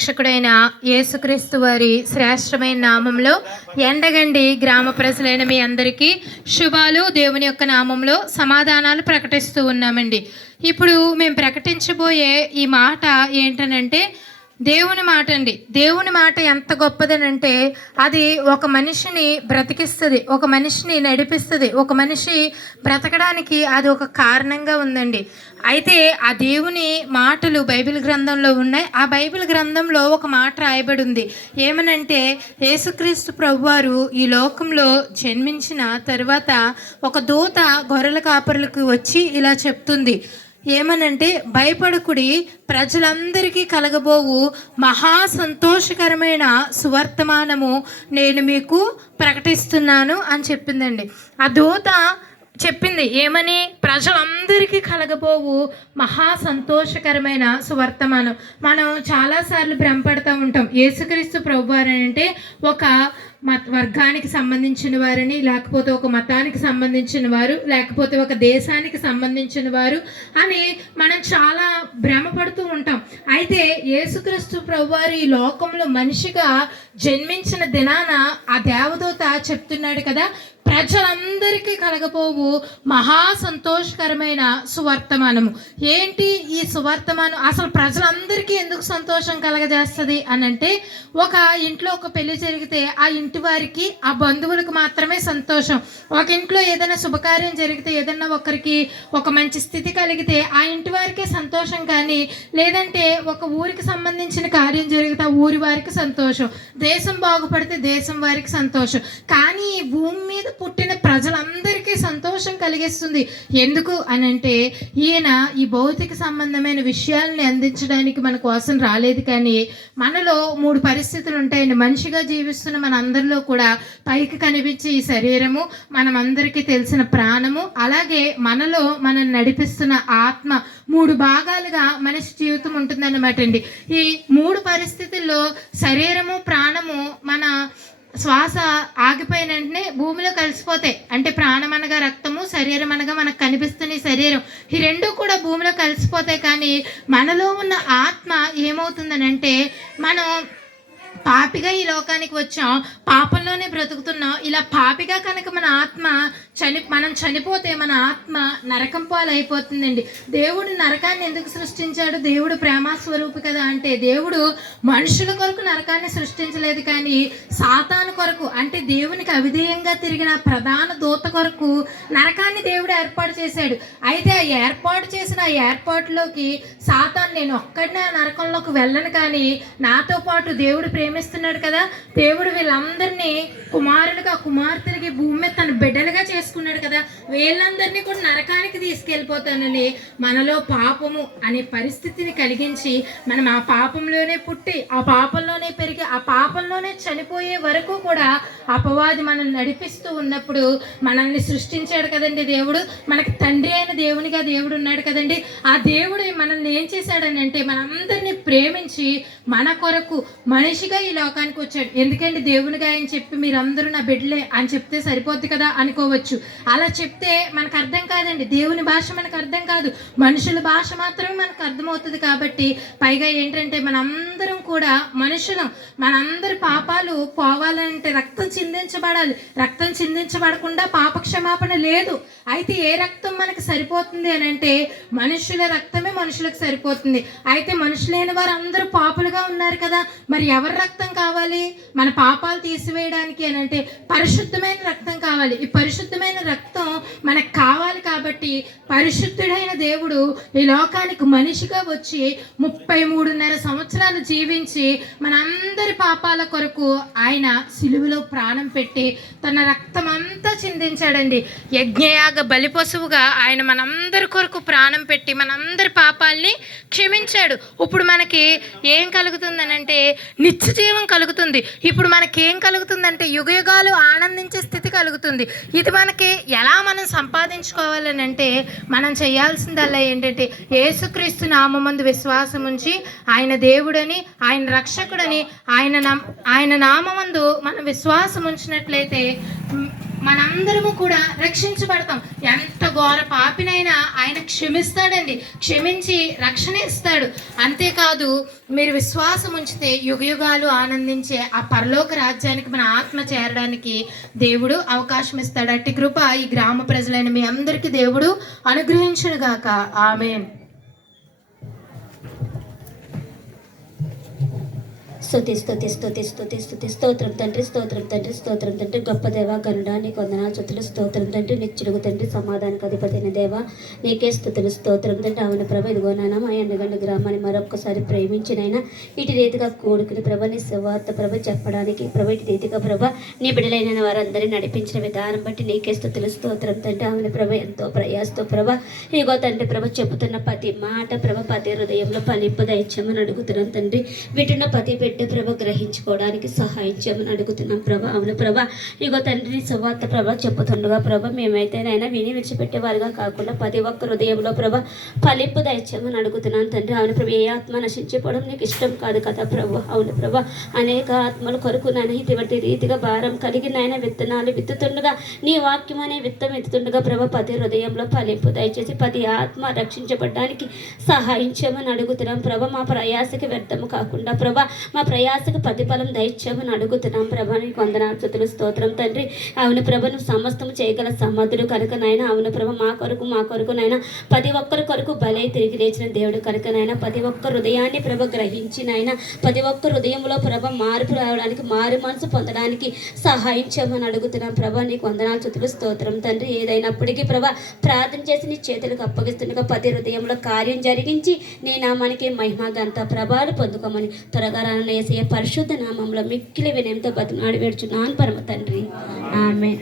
రక్షకుడైన యేసుక్రీస్తు వారి శ్రేష్టమైన నామంలో ఎండగండి గ్రామ ప్రజలైన మీ అందరికీ శుభాలు, దేవుని యొక్క నామంలో సమాధానాలు ప్రకటిస్తూ ఉన్నామండి. ఇప్పుడు మేము ప్రకటించబోయే ఈ మాట ఏంటనంటే దేవుని మాట అండి. దేవుని మాట ఎంత గొప్పదనంటే అది ఒక మనిషిని బ్రతికిస్తుంది, ఒక మనిషిని నడిపిస్తుంది, ఒక మనిషి బ్రతకడానికి అది ఒక కారణంగా ఉందండి. అయితే ఆ దేవుని మాటలు బైబిల్ గ్రంథంలో ఉన్నాయి. ఆ బైబిల్ గ్రంథంలో ఒక మాట రాయబడి ఉంది. ఏమనంటే యేసుక్రీస్తు ప్రభువారు ఈ లోకంలో జన్మించిన తర్వాత ఒక దూత గొర్రెల కాపరులకు వచ్చి ఇలా చెప్తుంది. ఏమనంటే, భయపడకుడి, ప్రజలందరికీ కలగబోవు మహా సంతోషకరమైన సువర్తమానము నేను మీకు ప్రకటిస్తున్నాను అని చెప్పిందండి. ఆ దూత చెప్పింది ఏమని? ప్రజలందరికీ కలగబోవు మహా సంతోషకరమైన సువర్తమానం. మనం చాలాసార్లు భ్రమపడుతూ ఉంటాం. యేసుక్రీస్తు ప్రభువారు అంటే ఒక వర్గానికి సంబంధించిన వారని, లేకపోతే ఒక మతానికి సంబంధించిన వారు, లేకపోతే ఒక దేశానికి సంబంధించిన వారు అని మనం చాలా భ్రమపడుతూ ఉంటాం. అయితే యేసుక్రీస్తు ప్రభువారు ఈ లోకంలో మనిషిగా జన్మించిన దినాన ఆ దేవదూత చెప్తున్నాడు కదా, ప్రజలందరికీ కలగబోవు మహా సంతోషకరమైన సువర్తమానము. ఏంటి ఈ సువర్తమానం? అసలు ప్రజలందరికీ ఎందుకు సంతోషం కలగజేస్తుంది అని అంటే, ఒక ఇంట్లో ఒక పెళ్లి జరిగితే ఆ ఇంటి వారికి, ఆ బంధువులకు మాత్రమే సంతోషం. ఒక ఇంట్లో ఏదైనా శుభకార్యం జరిగితే, ఏదైనా ఒకరికి ఒక మంచి స్థితి కలిగితే ఆ ఇంటి వారికే సంతోషం. కానీ లేదంటే ఒక ఊరికి సంబంధించిన కార్యం జరిగితే ఆ ఊరి వారికి సంతోషం, దేశం బాగుపడితే దేశం వారికి సంతోషం. కానీ ఈ భూమి మీద పుట్టిన ప్రజలందరికీ సంతోషం కలిగిస్తుంది. ఎందుకు అనంటే, ఈయన ఈ భౌతిక సంబంధమైన విషయాల్ని అందించడానికి మన కోసం రాలేదు. కానీ మనలో 3 పరిస్థితులు ఉంటాయండి. మనిషిగా జీవిస్తున్న మన అందరిలో కూడా పైకి కనిపించే ఈ శరీరము, మనం అందరికీ తెలిసిన ప్రాణము, అలాగే మనలో మనం నడిపిస్తున్న ఆత్మ, 3 భాగాలుగా మనిషి జీవితం ఉంటుందన్నమాట అండి. ఈ 3 పరిస్థితుల్లో శరీరము, ప్రాణము, మన శ్వాస ఆగిపోయిన వెంటనే భూమిలో కలిసిపోతాయి. అంటే ప్రాణం అనగా రక్తము, శరీరం అనగా మనకు కనిపిస్తున్న ఈ శరీరం, ఈ 2 కూడా భూమిలో కలిసిపోతాయి. కానీ మనలో ఉన్న ఆత్మ ఏమవుతుందనంటే, మనం పాపిగా ఈ లోకానికి వచ్చాం, పాపంలోనే బ్రతుకుతున్నాం. ఇలా పాపిగా కనుక మన ఆత్మ మనం చనిపోతే మన ఆత్మ నరకం పాలు అయిపోతుందండి. దేవుడు నరకాన్ని ఎందుకు సృష్టించాడు? దేవుడు ప్రేమస్వరూపి కదా. అంటే దేవుడు మనుషుల కొరకు నరకాన్ని సృష్టించలేదు, కానీ సాతాను కొరకు, అంటే దేవునికి అవిధేయంగా తిరిగిన ప్రధాన దూత కొరకు నరకాన్ని దేవుడు ఏర్పాటు చేశాడు. అయితే ఆ ఏర్పాటు చేసిన ఆ ఏర్పాటులోకి సాతాను, నేను ఒక్కడినే ఆ నరకంలోకి వెళ్ళను, కానీ నాతో పాటు దేవుడు ప్రేమిస్తున్నాడు కదా, దేవుడు వీళ్ళందరినీ కుమారులుగా, కుమార్తెలకి భూమి మీద తన బిడ్డలుగా చేసుకున్నాడు కదా, వీళ్ళందరినీ కూడా నరకానికి తీసుకెళ్ళిపోతానని మనలో పాపము అనే పరిస్థితిని కలిగించి, మనం ఆ పాపంలోనే పుట్టి, ఆ పాపంలోనే పెరిగి, ఆ పాపంలోనే చనిపోయే వరకు కూడా అపవాది మనల్ని నడిపిస్తూ ఉన్నప్పుడు మనల్ని సృష్టించాడు కదండి దేవుడు. మనకి తండ్రి అయిన దేవునిగా దేవుడు ఉన్నాడు కదండి. ఆ దేవుడు మనల్ని ఏం చేశాడని అంటే, మనందరినీ ప్రేమించి మన కొరకు మనిషిగా ఈ లోకానికి వచ్చాడు. ఎందుకంటే దేవునిగా అని చెప్పి మీరందరూ నా బిడ్డలే అని చెప్తే సరిపోద్ది కదా అనుకోవచ్చు. అలా చెప్తే మనకు అర్థం కాదండి. దేవుని భాష మనకు అర్థం కాదు, మనుషుల భాష మాత్రమే మనకు అర్థమవుతుంది. కాబట్టి పైగా ఏంటంటే, మనందరం కూడా మనుషులం. మనందరి పాపాలు పోవాలంటే రక్తం చిందించబడాలి. రక్తం చిందించబడకుండా పాప క్షమాపణ లేదు. అయితే ఏ రక్తం మనకు సరిపోతుంది అని అంటే, మనుషుల రక్తమే మనుషులకు సరిపోతుంది. అయితే మనుషులైన వారు అందరూ పాపులుగా ఉన్నారు కదా, మరి ఎవరి రక్తం కావాలి మన పాపాలు తీసివేయడానికి అని అంటే? పరిశుద్ధమైన రక్తం కావాలి. ఈ పరిశుద్ధమైన రక్తం మనకు కావాలి. కాబట్టి పరిశుద్ధుడైన దేవుడు ఈ లోకానికి మనిషిగా వచ్చి 33.5 సంవత్సరాలు జీవించి మనందరి పాపాల కొరకు ఆయన సిలువలో ప్రాణం పెట్టి తన రక్తం అంతా చిందించాడండి. యజ్ఞయాగ బలి పశువుగా ఆయన మనందరి కొరకు ప్రాణం పెట్టి మనందరి పాపాలని క్షమించాడు. ఇప్పుడు మనకి ఏం కలుగుతుందనంటే, నిత్య జీవం కలుగుతుంది. ఇప్పుడు మనకేం కలుగుతుందంటే, యుగయుగాలు ఆనందించే స్థితి కలుగుతుంది. ఇది మనకి ఎలా మనం సంపాదించుకోవాలని అంటే, మనం చేయాల్సిందల్లా ఏంటంటే, యేసుక్రీస్తు నామమందు విశ్వాసం ఉంచి ఆయన దేవుడని, ఆయన రక్షకుడని, ఆయన నామమందు మనం విశ్వాసం ఉంచినట్లయితే మనందరము కూడా రక్షించబడతాం. ఎంత ఘోర పాపినైనా ఆయన క్షమిస్తాడండి, క్షమించి రక్షణ ఇస్తాడు. అంతేకాదు, మీరు విశ్వాసం ఉంచితే యుగయుగాలు ఆనందించే ఆ పరలోక రాజ్యానికి మన ఆత్మ చేరడానికి దేవుడు అవకాశం ఇస్తాడు. అట్టి కృప ఈ గ్రామ ప్రజలైన మీ అందరికీ దేవుడు అనుగ్రహించునుగాక. ఆమేన్. స్తుతి స్తుతి స్తుతి స్తుతి స్తుతి స్తోత్రం తండ్రి, స్తోత్రం తండ్రి, స్తోత్రం తండ్రి. గొప్ప దేవ, గనుడా, నీకు వందనాలు స్తుతులు, స్తోత్రం తండ్రి. నిత్యుడుగు తండ్రి, సమాధానికి అధిపతిన దేవ, నీకే స్తుతులు, స్తోత్రం తండ్రి. అవును ప్రభ, ఇదిగో నాన్న మా ఎండగండ గ్రామాన్ని మరొక్కసారి ప్రేమించినైనా ఇటు రీతిగా కూడుకుని ప్రభ నీ సువార్త ప్రభ చెప్పడానికి ప్రభ ఇటు రీతిగా ప్రభ నీ బిడ్డలైన వారందరినీ నడిపించిన విధానం బట్టి నీకే స్తుతులు, స్తోత్రం తండ్రి. అవును ప్రభ, ఎంతో ప్రయాసతో ప్రభ ఇదిగో తండ్రి ప్రభ చెబుతున్న ప్రతి మాట ప్రభ ప్రతి హృదయంలో ఫలింపు దయచేయమని అడుగుతున్నాం తండ్రి. వింటున్న ప్రతి బిడ్డ ప్రభ గ్రహించుకోవడానికి సహాయం చేయమని అడుగుతున్నాం ప్రభ. అవును ప్రభ, ఇగో తండ్రి సువార్త ప్రభ చెప్పుతుండగా ప్రభ మేమైతేనైనా విని విడిచిపెట్టేవారుగా కాకుండా ప్రతి ఒక్క హృదయంలో ప్రభ ఫలింపు దయచేయమని అడుగుతున్నాను తండ్రి. అవును ప్రభ, ఏ ఆత్మ నశించిపోవడం నీకు ఇష్టం కాదు కదా ప్రభు. అవును ప్రభ, అనేక ఆత్మల కొరకు నాయన ఇటువంటి రీతిగా భారం కలిగి నాయన విత్తనాలు విత్తుతుండగా నీ వాక్యం అనే విత్తం ఎత్తుతుండగా ప్రభ ప్రతి హృదయంలో ఫలింపు దయచేసి ప్రతి ఆత్మ రక్షించబడడానికి సహాయం చేయమని అడుగుతున్నాం ప్రభ. మా ప్రయాసకి వ్యర్థము కాకుండా ప్రభ మా ప్రయాసకు ప్రతిఫలం దయచేయమని అడుగుతున్నాం ప్రభా. నీకు వందనాలు స్తుతులు, స్తోత్రం తండ్రి. అవును ప్రభ, నువ్వు సమస్తము చేయగల సమర్థుడు కనుక నాయన. అవును ప్రభ, మా కొరకు నాయన ప్రతి ఒక్కరి కొరకు బలై తిరిగి లేచిన దేవుడు కనుక నాయన ప్రతి ఒక్క హృదయాన్ని ప్రభ గ్రహించి నాయన ప్రతి ఒక్క హృదయంలో ప్రభ మార్పు రావడానికి, మారు మనసు పొందడానికి సహాయం చేయమని అడుగుతున్నాం ప్రభా. నీకు వందనాలు స్తుతులు, స్తోత్రం తండ్రి. ఏదైనప్పటికీ ప్రభ ప్రార్థన చేసి నీ చేతులకు అప్పగిస్తుండగా ప్రతి హృదయంలో కార్యం జరిగించి నీ నామానికి మహిమ ఘనత ప్రభావాలు పొందుకోమని త్వరగా యేసయ్య పరిశుద్ధ నామంలో మిక్కిలి వినయంతో బతిమాడి వేడుచున్నాను పరమ తండ్రి. ఆమేన్.